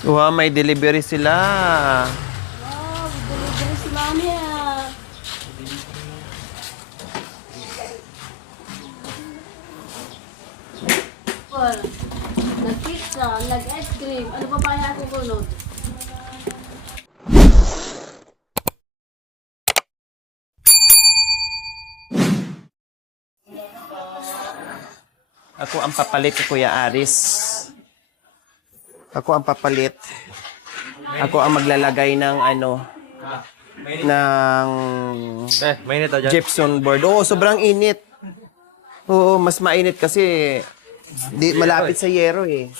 Wow, may delivery sila. Wow, delivery si Mami ah. Well, nag-pizza, nag-ice cream. Ano pa pa yung kukunod? Ako ang papalit ni Kuya Aris. Ako ang papalit. Ako ang maglalagay ng ano, ng Mainit dyan. gypsum board. Oo, sobrang init. Oo, mas mainit kasi di malapit sa yero eh.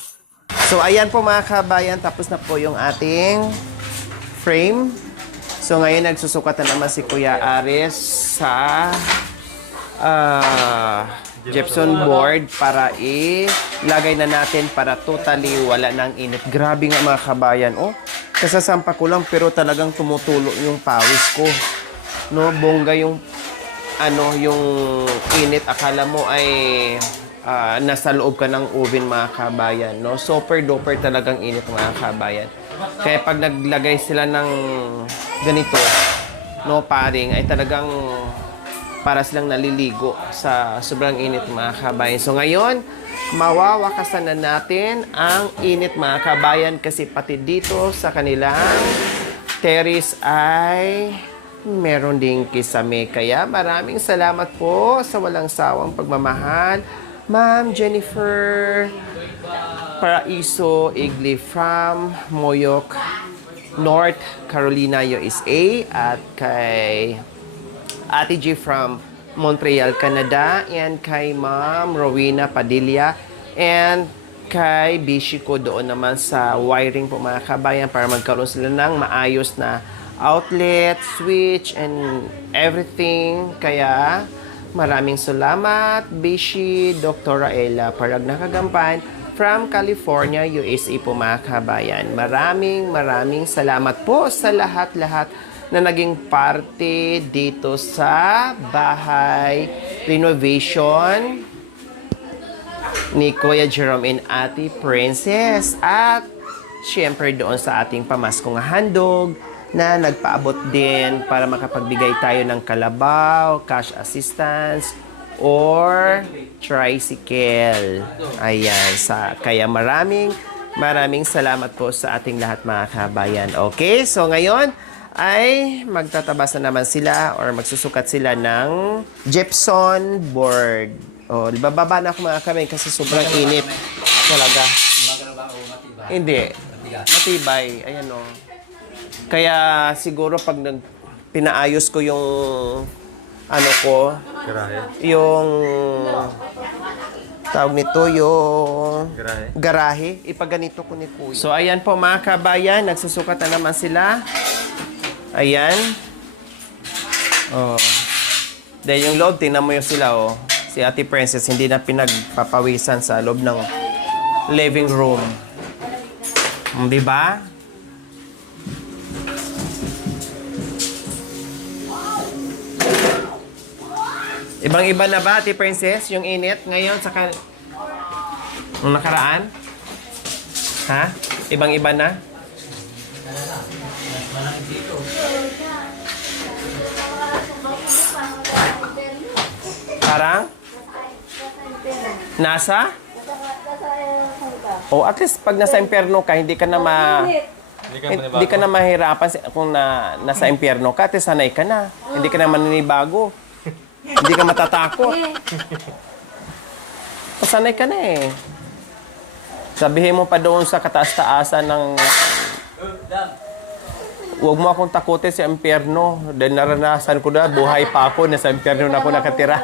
So ayan po mga kabayan, tapos na po yung ating frame. So ngayon nagsusukatan naman si Kuya Aris sa gypsum board para ilagay na natin para totally wala ng init. Grabe nga mga kabayan. Oh, kasasampa ko lang pero talagang tumutulo yung pawis ko. No, bongga yung ano, yung init. Akala mo ay nasa loob ka ng oven mga kabayan. No, super duper talagang init mga kabayan. Kaya pag naglagay sila ng ganito, no, paring ay talagang para silang naliligo sa sobrang init mga kabayan. So ngayon, mawawakasan na natin ang init mga kabayan kasi pati dito sa kanilang terrace ay meron ding kisame. Kaya maraming salamat po sa walang sawang pagmamahal. Ma'am Jennifer Paraiso Igli from Moyoc, North Carolina, USA, at kay Ate G from Montreal, Canada, and kay Ma'am Rowena Padilla, and kay Bishi ko doon naman sa wiring po mga kabayan para magkaroon sila ng maayos na outlet, switch, and everything. Kaya maraming salamat, Bishi, Dr. Ella Parag Nakagampan from California, USA po mga kabayan. Maraming salamat po sa lahat-lahat na naging parte dito sa bahay renovation ni Kuya Jerome and Ate Princess. At syempre doon sa ating pamaskong handog na nagpaabot din para makapagbigay tayo ng kalabaw, cash assistance, or tricycle. Ayan. Kaya maraming salamat po sa ating lahat mga kabayan. Okay, so ngayon ay magtatabas na naman sila or magsusukat sila ng gypsum board. O, bababa na ako mga kamay kasi sobrang init talaga. Hindi. Matibay. Ayan o. Kaya siguro pag pinaayos ko yung ano ko, yung tawag nito, yung garahe. Ipaganito ko ni Kuya. So, ayan po mga kabayan. Nagsusukat na naman sila. Ayan. Oh. Dahil yung loob, tingnan mo yung sila, oh. Si Ate Princess, hindi na pinagpapawisan sa loob ng living room. Di ba? Ibang-iba na ba, Ate Princess, yung init ngayon sa nung nakaraan? Ha? Ibang-iba na? Parang? Nasa? Oh, at least pag nasa impyerno ka, hindi ka na hindi ka na mahirapan kung nasa impyerno ka, at least sanay ka na. Hindi ka na maninibago. Hindi ka matatakot. Sanay ka na eh. Sabihin mo pa doon sa kataas-taasan ng huwag mo akong takutin sa impyerno. Dahil naranasan ko na, buhay pa ako, nasa impyerno na ako nakatira.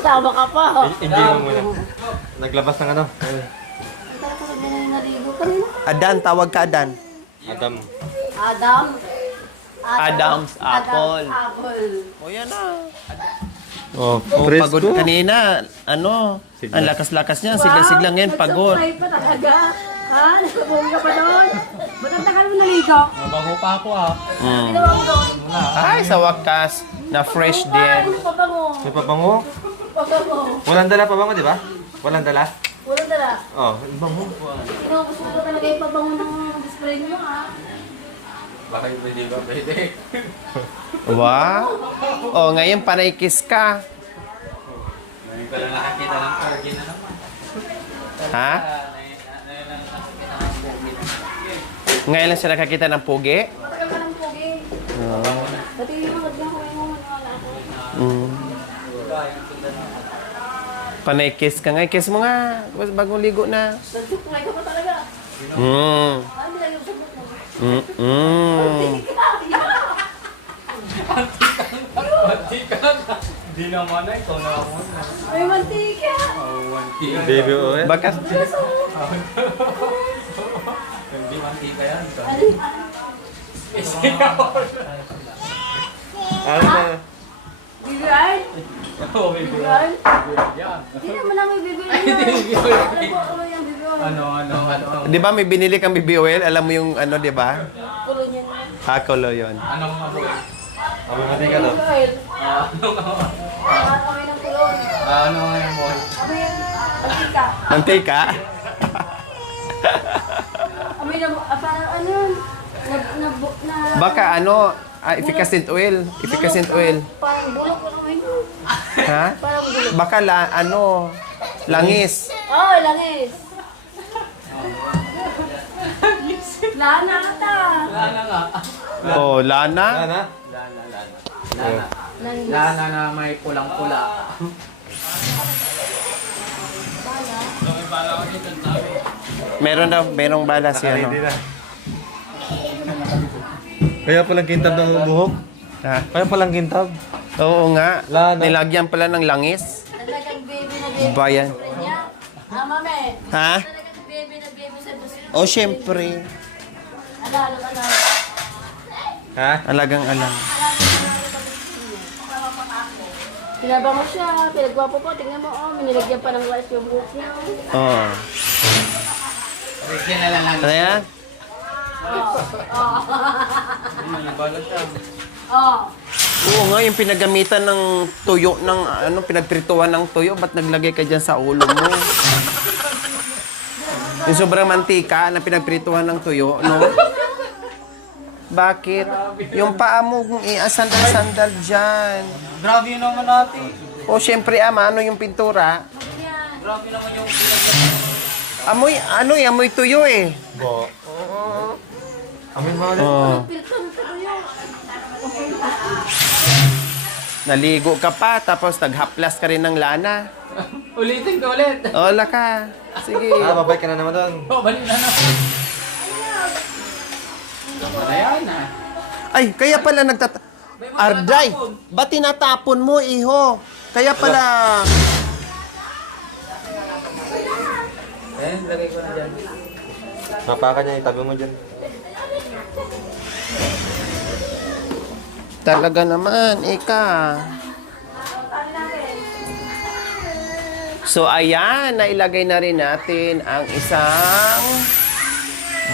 Tama ka pa. Hindi mo muna. Naglabas ng ano? Adan, tawag ka Adan. Adam. Adam's apple. O yan na. Oh, Pagod kanina, ano, ang lakas-lakas niya, siglang-siglang ngayon, pagod. Ay pa talaga. Ha? Nagpapong ka pa doon? Ba't ang tagal mo naligo? Mabango pa ako ah. Ginawa mo doon? Ay, sa wakas, na fresh din. Pabango. May pabango? Pabango. Walang dala pabango, di ba? Walang dala? Puro tara. Oh, ibang mo. Inubos mo talaga yung pabango ng spray mo, ha? Baka pwede ba? Pwede. Wow. Oh, ngayon panay kiss ka. Ngayon ko lang nakakita ng target na naman. Ha? Ngayon lang siya nakakita ng pugi? Matagal ka ng pogi. Oo. Pati yung mga gagawin mo, maniwala ako. Mm. Panay kiss ka nga. Kiss mo nga. Bagong ligo na. Nagsukulay ka pa talaga. Mm. Ano lang yung sabot mo? Mm. Di naman na, ikaw na ako na. Ay, mantika! Baby oil? Baka, Kaso, Hindi mantika yan. ano? Ano na? Bigyan? Oo, baby oil. Bigyan? Yan. Hindi naman lang may bibili Ay, hindi, na. bibili. Ano po, ano yung bibili? Ano? di ba may binili kang BB oil? Alam mo yung ano, di ba? Pulo niya na. Hakolo yun. Anong amoy? Amoy mantika to? Oil. Anong amoy? Kami ng kulon. Ano ang amoy? Kami yung mantika. Mantika? Kami na, parang ano yun? Na, Baka ano, efficacent oil. Efficacent oil. Parang bulok ko naman yun. Ha? Parang bulok. Baka ano, langis. Oh, langis. Lana ata. Lana nga. Oh, lana. Lana? Langis. Lana na may pulang-pula. Merong bala si ano. Kaya palang kintab ng buhok? Ha? Kaya palang kintab? Oo nga. Lana. Nilagyan pala ng langis. Talagang baby na baby. Bayan. sa niya. Mame. Ha? Talagang baby na baby sa gusto. Oh, syempre. Alalo ka na. Ha? Alagang alang. Pinabango siya, pinagwapo ko, tingnan mo, oh, minilagyan pa ng rice yung buhok niya. Oh. Original lang. Ano yan? Oh, Oo nga, yung pinagamitan ng tuyo, ng ano, pinagprituhan ng tuyo, ba't naglagay ka dyan sa ulo mo? Yung sobrang mantika na pinagprituhan ng tuyo, no? Bakit? Yung paa mo, sandal-sandal dyan. Grabe yun naman natin. O, syempre, ano yung pintura? Grabe naman yung Amoy, amoy tuyo eh. Bo. Amin mo ulit. Oh. pilton ka yun. Naligo ka pa, tapos naghaplas ka rin ng lana. Ulitin ko ulit. Ola ka. Sige. Babay ka na naman doon. Babalik na naman. Ano yan ah? Ay, kaya pala Arday, ba't tinatapon mo, iho? Kaya pala... Lagay ko na dyan. Napaka niya, itabi mo dyan. Talaga naman, ika. So, ayan, nailagay na rin natin ang isang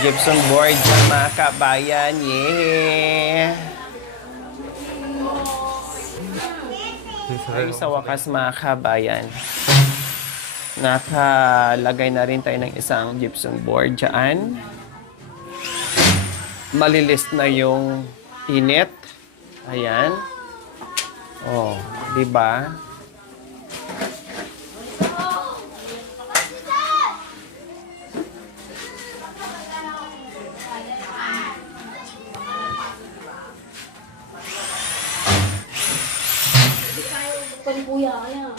gypsum board dyan, mga kabayan. Yeah! Ay, sa wakas, mga kabayan, nakalagay na rin tayo ng isang gypsum board dyan. Malilis na yung init. Ayan. Oh, di ba? Palipuya kaya.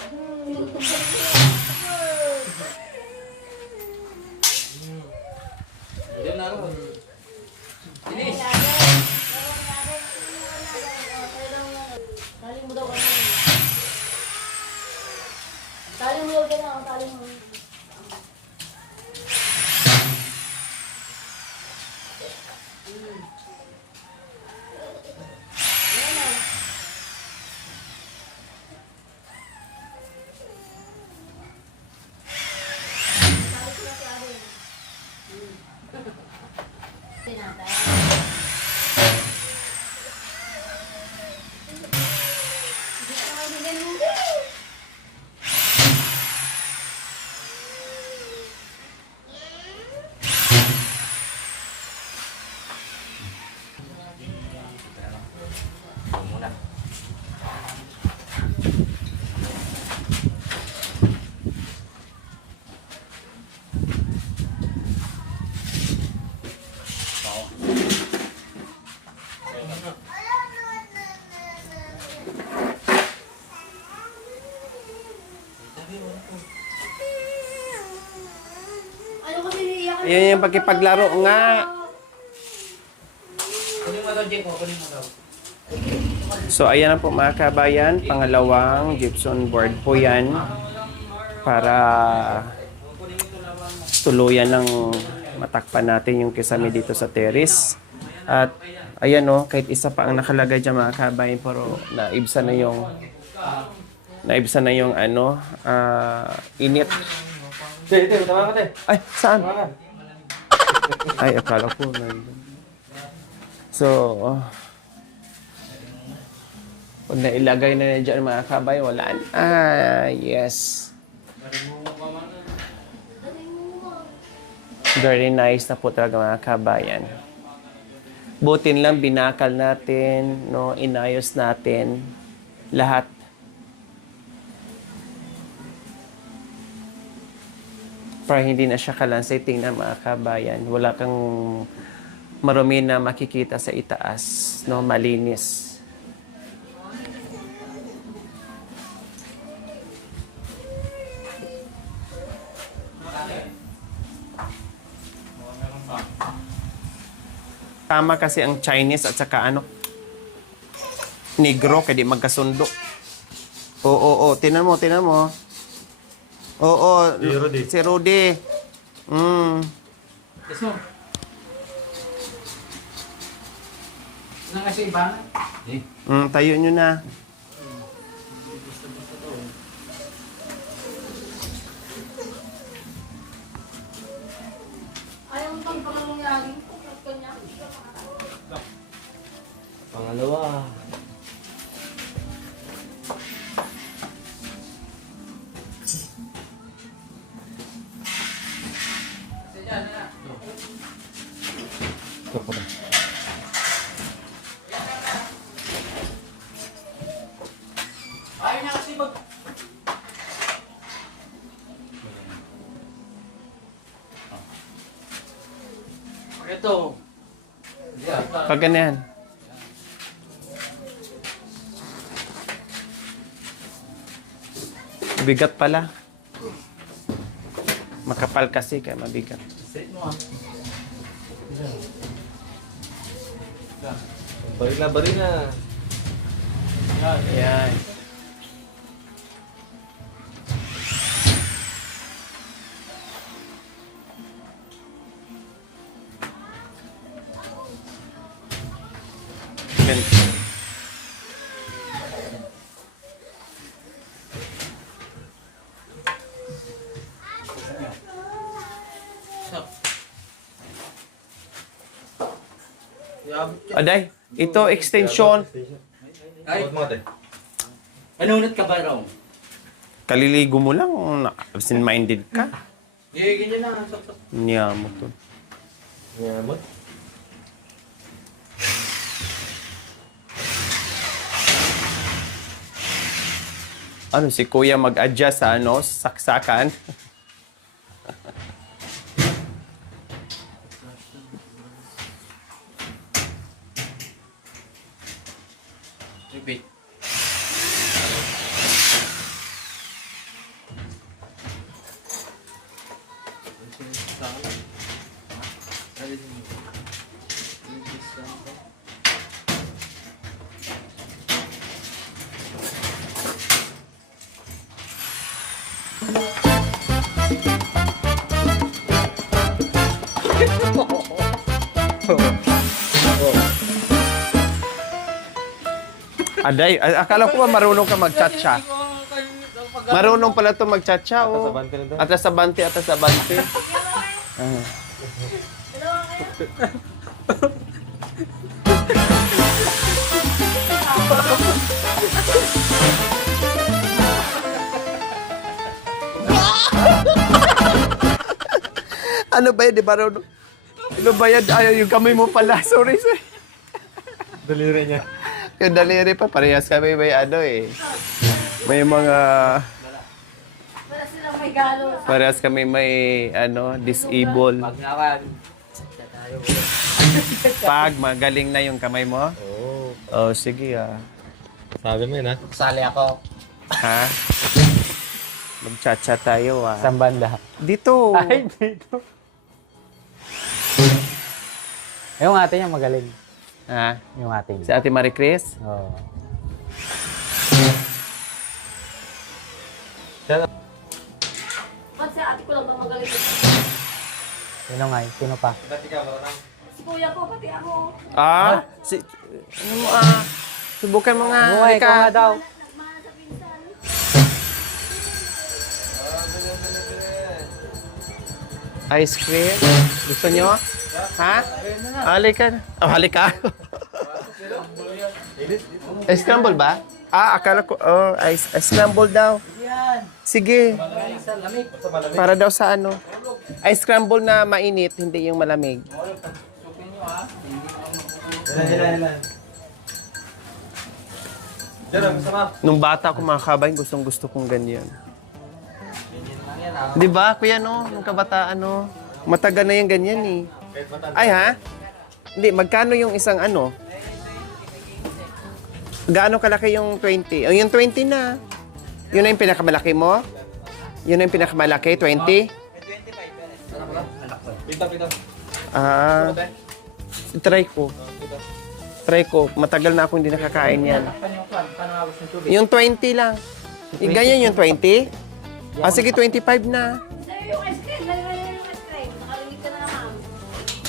Diyan na ako. Inis. Tali mo daw kami. Tali mo daw kaya, tali mo. Ano kasi niiyakan? Yan yung pagkipaglaro nga. Kunin mo daw, Jake. Kunin mo daw. So, ayan na po mga kabayan. Pangalawang gypsum board po yan. Para tuluyan ng matakpan natin yung kisame dito sa terrace. At ayan o, kahit isa pa ang nakalagay dyan mga kabayan, pero naibsa na yung ano, init. Ay, saan? Ay, akala ko nandun. So, pag nailagay na dyan mga kabay, wala na. Yes. Very nice na po talaga mga kabayan. Butin lang binakal natin, no, inayos natin lahat. Para hindi na siya kalansay, tingnan mga kabayan. Wala kang marumi na makikita sa itaas, no, malinis. Tama kasi ang Chinese at saka ano, Negro, kaya di magkasundo. Oo, tinan mo. Oo, si Rudy. Yes, mo. Ano nga siya ibangan? Tayo nyo na. Ayaw mo pang pangangyari ko. Kanya. Pangalawa. Ayaw niya kasi mag... Ito. Pag ganyan. Bigat pala. Makapal kasi kaya mabigat. Set mo ah. Baril na. Ayan. Ganito. Aday, ito extension. Ay, manunod ka ba raw? Kaliligo mo lang, absent-minded ka. Ganyan na. Niya mo to. Ngamot. Ano, si kuya mag-adjust sa ano, saksakan. Repeat. Aday, akala ko ba marunong ka mag-cha-cha? Marunong pala to mag-cha-cha, oh. Atasabante na to. Atasabante, atasabante. Ano ba yun, di ba marunong? Ano ba yan? Ay, yung kamay mo pala. Sorry, sorry. Daliri niya. Yung daliri pa, parehas kami may ano eh. May mga... Wala silang may galo. Parehas kami may ano, disable. Ngawan. Pag magaling na yung kamay mo? Oo. Oh, sige ah. Sabi mo yun, ha? Sali ako. Ha? Mag-chat-chat tayo ah. Saan banda? Dito. Ay, dito. Yung ate niya magaling. Ha? Yung ate Si niya. Ate Marie Chris? Oo. Ba't sa ate ko lang ba magaling? Sino nga? Sino pa? Si kuya ko, pati ako. Ah? Si... Ano mo ah? Subukan mo nga. Buhay ka nga daw. Nagmana sa pinsan. Ice cream? Gusto nyo? Ha? Halika na. Oh, halika. Scramble ba? Ah, akala ko, oh, scramble daw. Sige. Para daw sa ano. Ice scramble na mainit, hindi yung malamig. Nung bata ako mga kabayan, gustong-gusto kong ganyan. Di ba, kuya, no? Nung kabataan, no? Matagal na yung ganyan, eh. Ay, ha? Hindi, magkano yung isang ano? Gaano kalaki yung 20? Oh, yung 20 na. Yun na yung pinakamalaki mo? Yun na yung pinakamalaki, 20? Ah, try ko. Try ko. Matagal na ako hindi nakakain yan. Yung 20 lang. Yung ganyan yung 20? Ah, sige, 25 na. Sa'yo yung ice cream. Nalagay yung ice cream. Nakarinig ka na naman.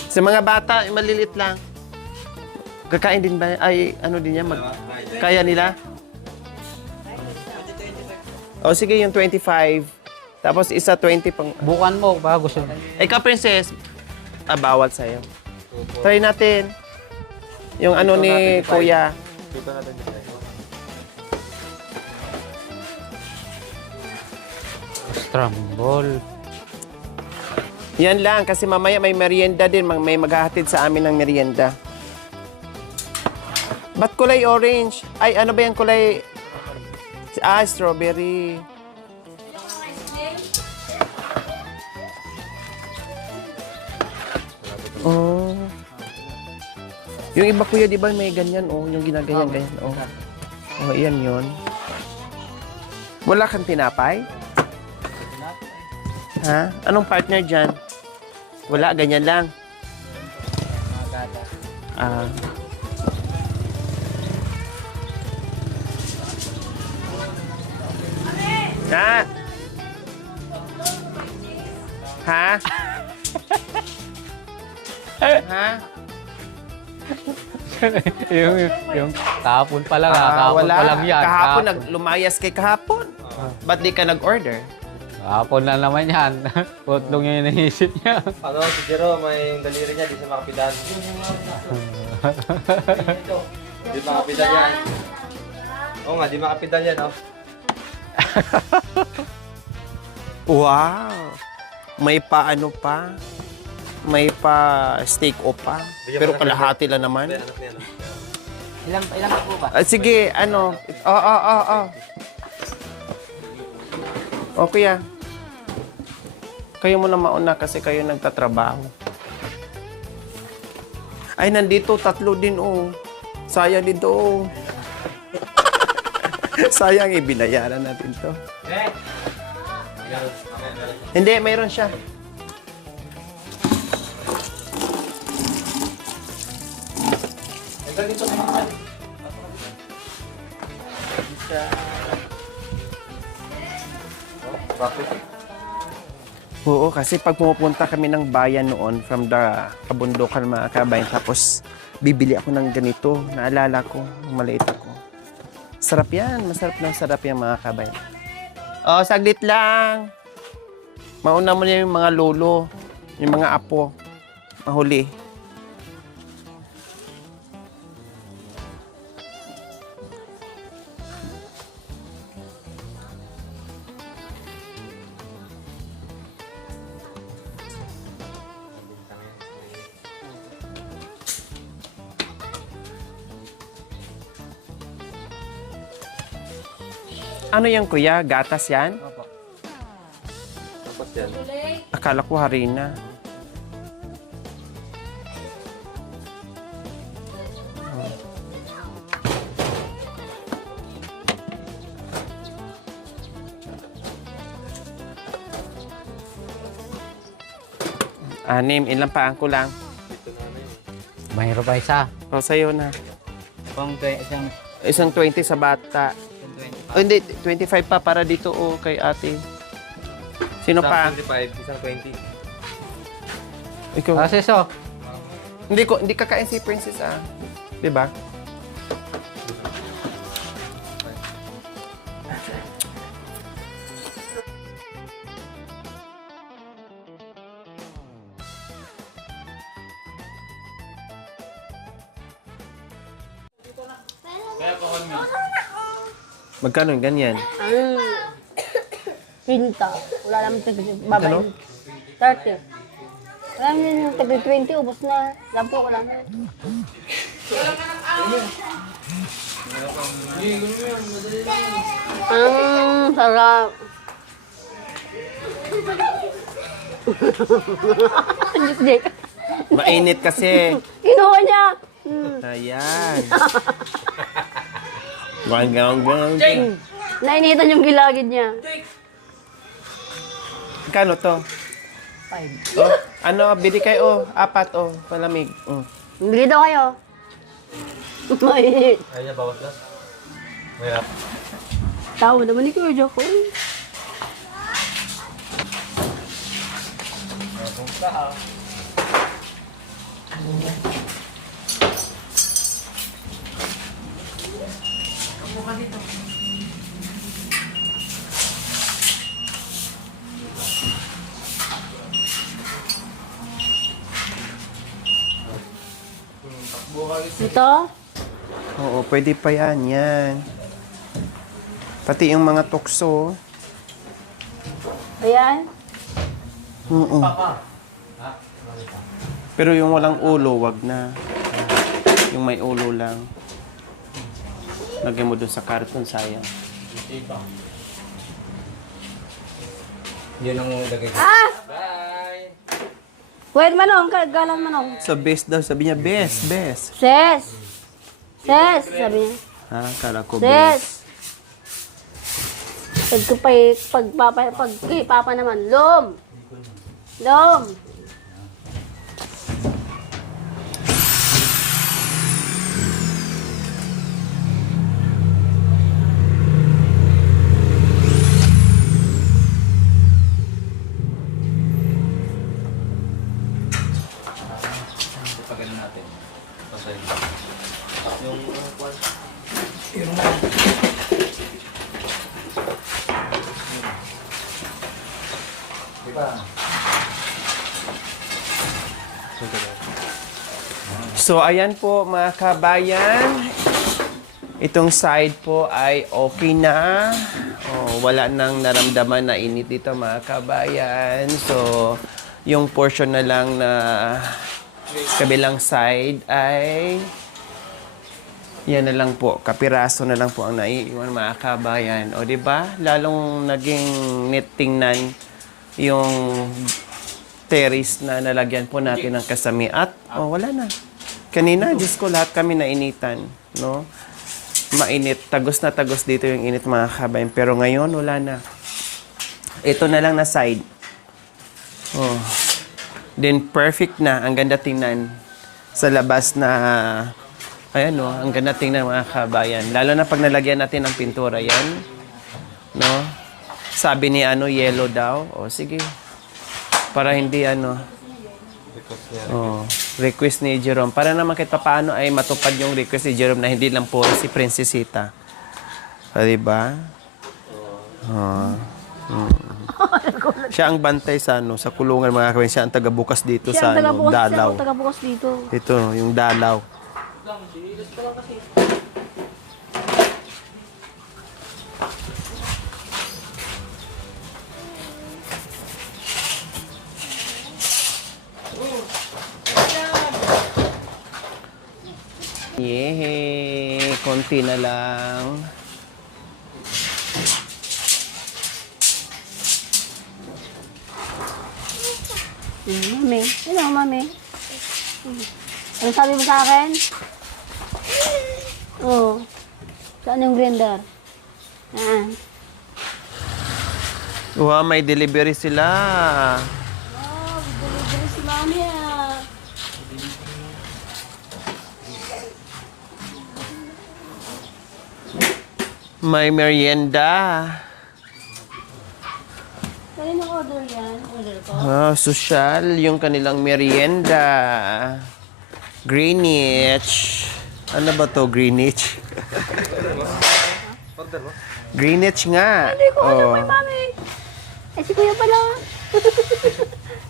Sa mga bata, malilit lang. Kakain din ba? Ay, ano din yan? Kaya nila? O sige, yung 25. Tapos isa 20 pang... Bukan mo, baka gusto. Ikaw, princess. Ah, bawal sa'yo. Try natin. Yung ano ni kuya. Dito natin dito. Scramble. Yan lang, kasi mamaya may merienda din. May maghahatid sa amin ng merienda. Ba't kulay orange? Ay, ano ba yan kulay? Ah, strawberry. Yung ice cream. Oh. Yung iba kuya, di ba may ganyan? Oh, yung ginaganyan-ganyan. Oh. Oh, iyan yun. Wala kang tinapay? Ha? Anong partner dyan? Wala, ganyan lang. Ah. Ha? Ha? Ha? yung kahapon pa lang, kahapon wala. pa lang yan. Kahapon, lumayas kay kahapon. Ba't di ka nag-order? Kahapon na naman yan. Putlong yung iniisip niya. Ano, si Jero, may yung daliri niya, di siya makapitan. Di makapitan yan. Oo nga, di makapitan yan, oh. Wow! May pa ano pa? May pa steak o pa? Pero kalahati lang naman. Anak niya, no? Ilan po ba? Sige, ano? O kuya. Kayo muna mauna kasi kayo nagtatrabaho. Ay, nandito, 3 din, oh. Sayang dito, oh. Sayang, ibinayaran natin to. Hindi, mayroon siya. Oo, kasi pag pumupunta kami ng bayan noon from the kabundukan mga kabayan, tapos bibili ako ng ganito, naalala ko, nung maliit ako. Sarap yan, masarap na sarap yan mga kabayan. Oh, saglit lang. Mauna mo na yung mga lolo, yung mga apo, mahuli. Ano yan, kuya? Gatas yan? Opo. Tapos yan. Akala ko harina. Anim, ilang pa ang kulang? Dito na yun. Mayroon pa isa. O, sa'yo na. Isang Isang 20 sa bata. 20 O, hindi, 25 pa para dito o kay ate. Sino Isang pa? 25, isang 20. Ikaw. Seso. Hindi kakain si Princess ah. 'Di ba? Magkano yung ganyan? Ang pinta. Wala naman Ano? babae. 30. Wala naman yung tagli 20, ubos na. Lampo, wala na. Sarap. Hindi. Mainit kasi. Kinuha niya. Ayan. Gang gang gang. Nainitan yung gilagid niya. Kano to? 5. Oh, ano, bili kayo, apat, palamig. Bili daw kayo. Mainit. Ayaw niya, bawas lang. Mahirap. Tawa naman ni Kuya Joko. Ito? Oo, pwede pa yan. Pati yung mga tukso. Ayan. Oo. Pero yung walang ulo, wag na. Yung may ulo lang. Lagyan mo dun sa karton, sayang. Yun ang lagay ko. Ah! Bye! Wait, manong. Galan manong. Sa best daw, sabi niya, best. Ses! Ses! Sabi niya. Ha, kala ko Ses! best. Pag kay Papa naman, Lom! Lom! Pagano natin. Pasay. Yung So, ayan po mga kabayan. Itong side po ay okay na. Wala nang naramdaman na init dito mga kabayan. So, yung portion na lang na kabilang side ay yan na lang po. Kapiraso na lang po ang naiiwan mga kabayan. O, di ba? Lalong naging neat tingnan yung terrace na nalagyan po natin ng kasami. At, wala na. Kanina, Diyos ko, lahat kami nainitan. No? Mainit. Tagos na tagos dito yung init mga kabayan. Pero ngayon, wala na. Ito na lang na side. Then, perfect na. Ang ganda tingnan sa labas na... Ayan, no? Ang ganda tingnan mga kabayan. Lalo na pag nalagyan natin ng pintura yan. No? Sabi ni yellow daw. Sige. Para hindi request ni Jerome. Para naman kahit paano ay matupad yung request ni Jerome na hindi lang po si Princesita. Diba? Siya ang bantay sa sa kulungan mga kabayan. Siya ang tagabukas dito Siya sa ang dalaw. tagabukas dito. Ito, yung dalaw. Yehey! Konti na lang. Mami. Hello, mami. Ano sabi mo sa akin? Oo. Saan yung blender? Ah. Wow, may delivery sila. Oh, delivery si mami ah. May merienda. Kanino order yan? Order ko? Social, yung kanilang merienda. Greenwich. Ano ba to, Greenwich? Greenwich nga. Hindi ko alam kay mami. Eh, si kuya pala.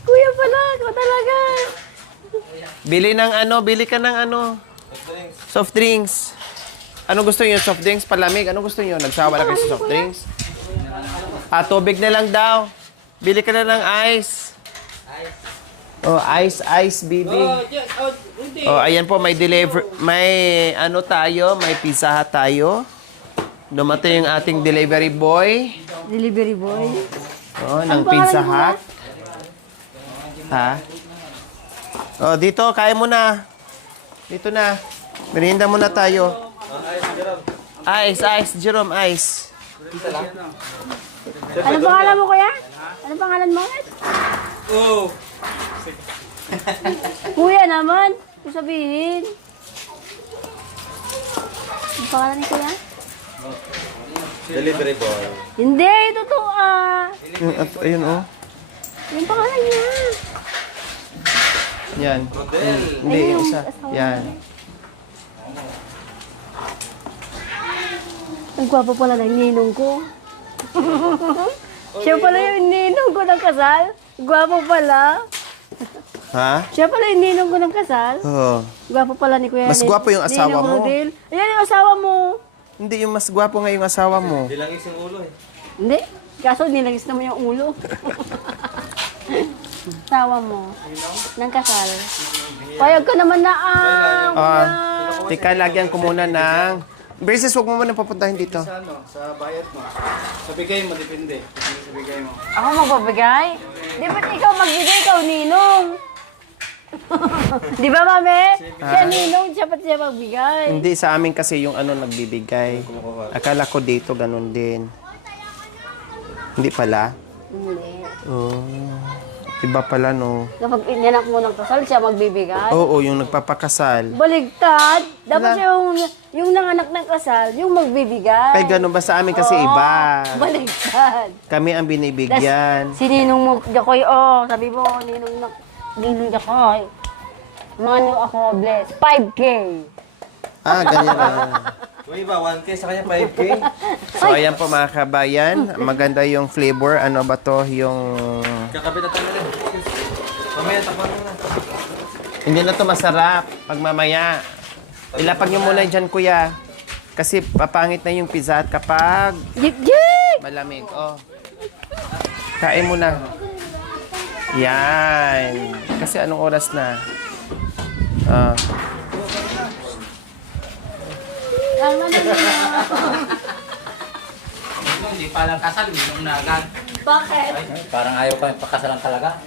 Kuya pala, ko talaga. Bili ka ng ano? Soft drinks. Ano gusto niyo? Soft drinks? Palamig? Ano gusto niyo? Nagsawa na kayo sa soft drinks? Tubig na lang daw. Bili ka na ng ice. Oh, ice, baby. Oh, ayan po, may ano tayo, may Pizza Hut tayo. Dumating yung ating delivery boy. Delivery boy. Oh, ng Ang Pizza pangalan Hut. Ha? Oh, dito, kaya mo na. Dito na. Merienda muna tayo. Ice, Jerome, ice. Ano pangalan mo, kuya? Ano pangalan mo? Oh! Kuya naman. Kung sabihin. Ano pangalan ni kuya? Delivery boy. Hindi, totoo ah. Ayun, oh. Yung pangalan niya. Yan. Hindi, yung isa. Yan. Ang gwapo pala ng ninong ko. Siya pala yung ninong ko ng kasal. Gwapo pala. Ha? Siya pala yung ninong ko ng kasal. Oo. Gwapo pala ni Kuya. Mas gwapo yung asawa Ninong mo. Rodel. Ayan yung asawa mo. Hindi, yung mas gwapo nga yung asawa mo. Dilangis yung ulo eh. Hindi. Kaso nilagis naman yung ulo. Asawa mo. Ng kasal. Payag ka naman na Teka, lagyan ko muna ng... Braces, huwag mo muna papuntahin dito. Sa ano? Sa bayad mo. Sa bigay mo, depende. Depende sa bigay mo. Ako magbabigay? Di ba't ikaw magbigay? Ikaw, ninong. Di ba, mami? Siya ninong, siya ba't siya magbigay? Hindi, sa amin kasi yung ano nagbibigay. Akala ko dito, ganun din. Hindi pala? Hindi. Oh. Iba pala, no? Kapag inanak mo ng kasal, siya magbibigay. Oo, yung nagpapakasal. Baligtad. Dapat Wala. yung nanganak ng kasal, yung magbibigay. Ay, ganun ba sa amin kasi iba? Baligtad. Kami ang binibigyan. Si Ninong mo, Jacoy, sabi mo, Ninong Jacoy. Mano ako, bless. 5K. Ganyan na. Yung iba, 1K sa kanya, 5K. So, ayan po mga kabayan. Maganda yung flavor. Ano ba to? Yung... Kakabit na tayo na. Mamaya, takpan mo na. Hindi na to masarap. Pag mamaya. Ilapag nyo muna dyan, kuya. Kasi papangit na yung pizza Hut kapag Jik! malamig. Oh. Kain mo na. Yan. Kasi anong oras na? Ang naman nila. Hindi pa lang kasal, minum na agad. Bakit? Parang ayaw pa yung pakasalan talaga.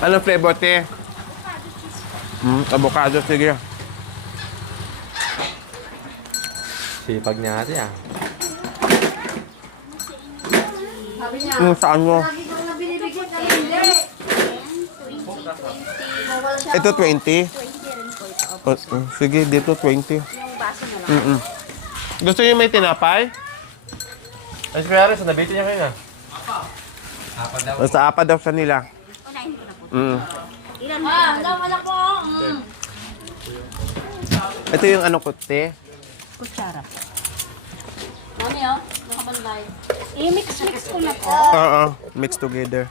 Ano flavor, te? Avocado, sige. Sipag niya ate ah. Sabi niya, Saan mo? lagi kong nabinibigyan ka hindi. Ito 20? Sige, dito 20. Yung baso na lang. Gusto niyo may tinapay? Ay, kaya rin, sa nabitin niya kayo na. Basta apat daw sa nila. Unahin ko na po. Mm. Hanggang wala po. Ito yung ano ko, te. Kutsara. Mami, oh. Nakabanday. I-mix ko na po. Oo, mix together.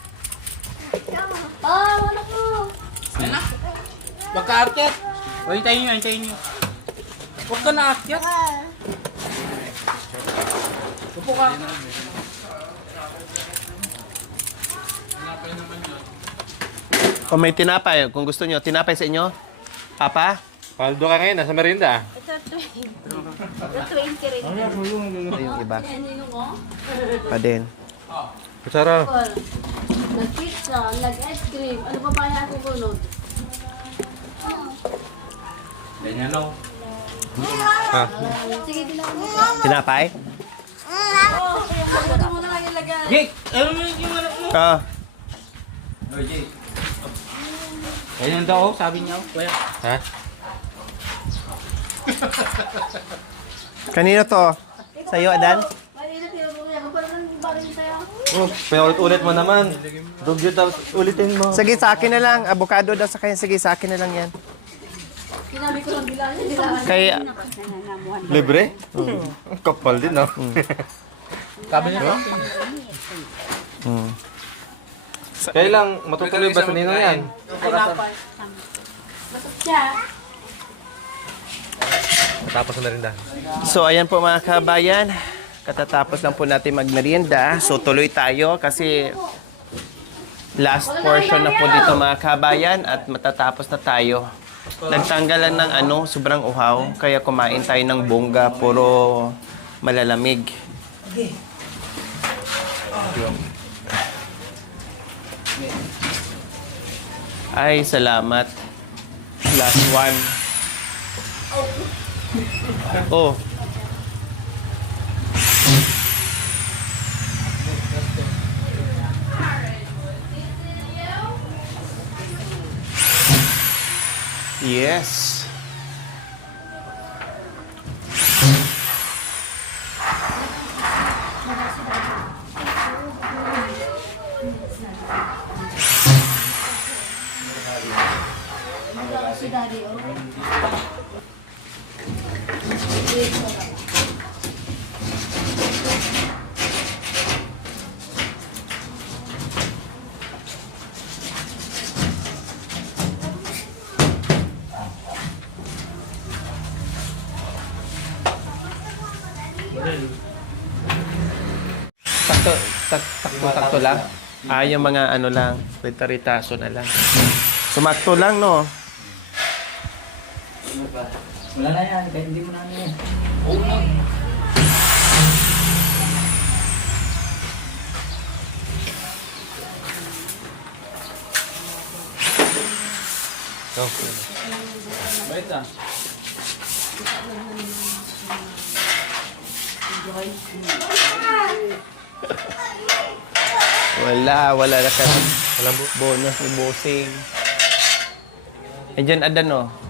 Wala po. Magka-arket. O, hintayin nyo, hintayin nyo. Huwag ka na-akyat. Upo ka. Kung may tinapay, kung gusto niyo, tinapay sa inyo? Papa? Paldo ka ngayon, nasa merinda. Ito 20. Ito 20 rin. Ito yung iba. Ninong mo? Pa din. Kutsara. Nag-pizza, nag-ice cream. Ano pa ba yan ako bunod? Ganyan o. Ha? Sige, dilaw mo. Tinapay? Ito mo na lang ilagay. Jake! Ano mo yung anak mo? O, Jake. Ganyan daw, sabi niya. Kuya. Ha? Kanino to? Sa'yo, Adan? Mainit yung buko yan. Parang bagay sa'yo. Oh, pinaulit-ulit mo naman. Dugyot tapos ulitin mo. Sige, sa akin na lang. Avocado daw sa kanya. Sige, sa akin na lang yan. Sinabi ko lang bilang niya. Kaya, Libre? Ang kapal din, no? Sabi niya. Kaya lang, matutuloy ba sa ninong yan? Batot siya. Matapos na merinda. so ayan po mga kabayan. Katatapos lang po natin magmerienda. So tuloy tayo kasi last portion na po dito mga kabayan at matatapos na tayo. Nagtanggalan ng sobrang uhaw. Kaya kumain tayo ng bongga, puro malalamig. Ay, salamat. Last one. Oh. Yes. Si Daddy, oh. Takto lang. Yung mga lang, rita-ritaso na lang. Sumakto lang, no? Wala na yan, kahit hindi mo na yan. Bait na. Wala na ka. Walang bonus ni bossing. Diyan Adan, no?